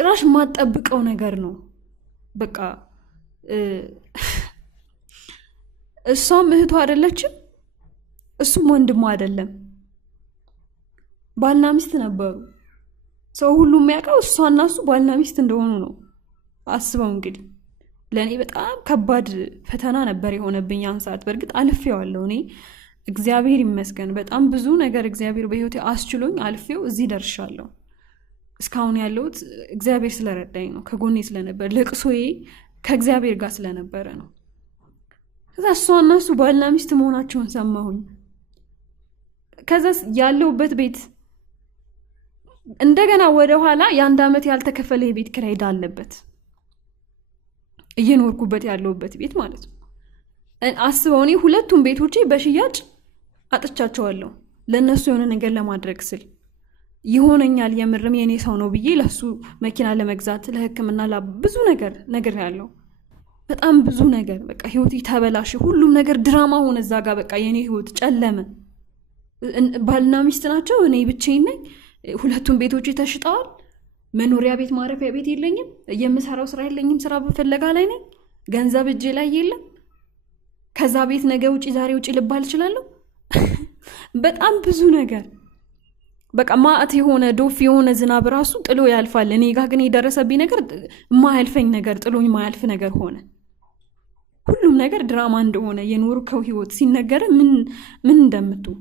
ጭራሽ ማጠብቀው ነገር ነው በቃ እሷም እህቷ አይደለችም እሱም ወንድሟ አይደለም ባልና ሚስት ነበሩ ሰው ሁሉ የሚያውቀው እሷና እሱ ባልና ሚስት እንደሆኑ ነው አስበው እንግዲህ ለኔ በጣም ከባድ ፈተና ነበር የሆነብኝ ያን ሰዓት በርግጥ አልፌዋለሁ እኔ እግዚአብሔር ይመስገን በጣም ብዙ ነገር እግዚአብሔር በህይወቴ አስችሎኝ አልፌው እዚህ ደርሻለሁ እስካሁን ያለሁት እግዚአብሔር ስለረዳኝ ነው ከጎኔ ስለነበር ለቅሶዬ ከእግዚአብሔር ጋር ስለነበረ ነው ከዛ እሷና እሱ ባልና ሚስት መሆናቸውን ሰማሁኝ ከዛ ያለሁበት ቤት እንደገና ወደ ኋላ የአንድ አመት ያልተከፈለ የቤት ኪራይ አለበት እየኖርኩበት ያለሁበት ቤት ማለት ነው አስበው እኔ ሁለቱም ቤቶቼ በሽያጭ አጥቻቸዋለሁ ለነሱ የሆነ ነገር ለማድረግ ስል ይሆነኛል የምርም የኔ ሰው ነው ብዬ ለሱ መኪና ለመግዛት ለህክምና ብዙ ነገር ያለው በጣም ብዙ ነገር በቃ ህይወቴ ተበላሽ ሁሉም ነገር ድራማ ሆነ እዛ ጋር በቃ የኔ ህይወት ጨለመ ባልና ሚስት ናቸው እኔ ብቻዬን ነኝ ሁለቱም ቤቶቼ ተሽጠዋል መኖሪያ ቤት ማረፊያ ቤት የለኝም የምሰራው ስራ የለኝም ስራ በፈለጋ ላይ ነኝ ገንዘብ እጄ ላይ የለም ከዛ ቤት ነገ ውጪ ዛሬ ውጪ ልባል እችላለሁ በጣም ብዙ ነገር በቃ ማአት የሆነ ዶፍ የሆነ ዝናብ ራሱ ጥሎ ያልፋል እኔ ጋር ግን የደረሰብኝ ነገር ማያልፈኝ ነገር ጥሎኝ ማያልፍ ነገር ሆነ ሁሉም ነገር ድራማ እንደሆነ የኖርከው ህይወት ሲነገር ምን እንደምትው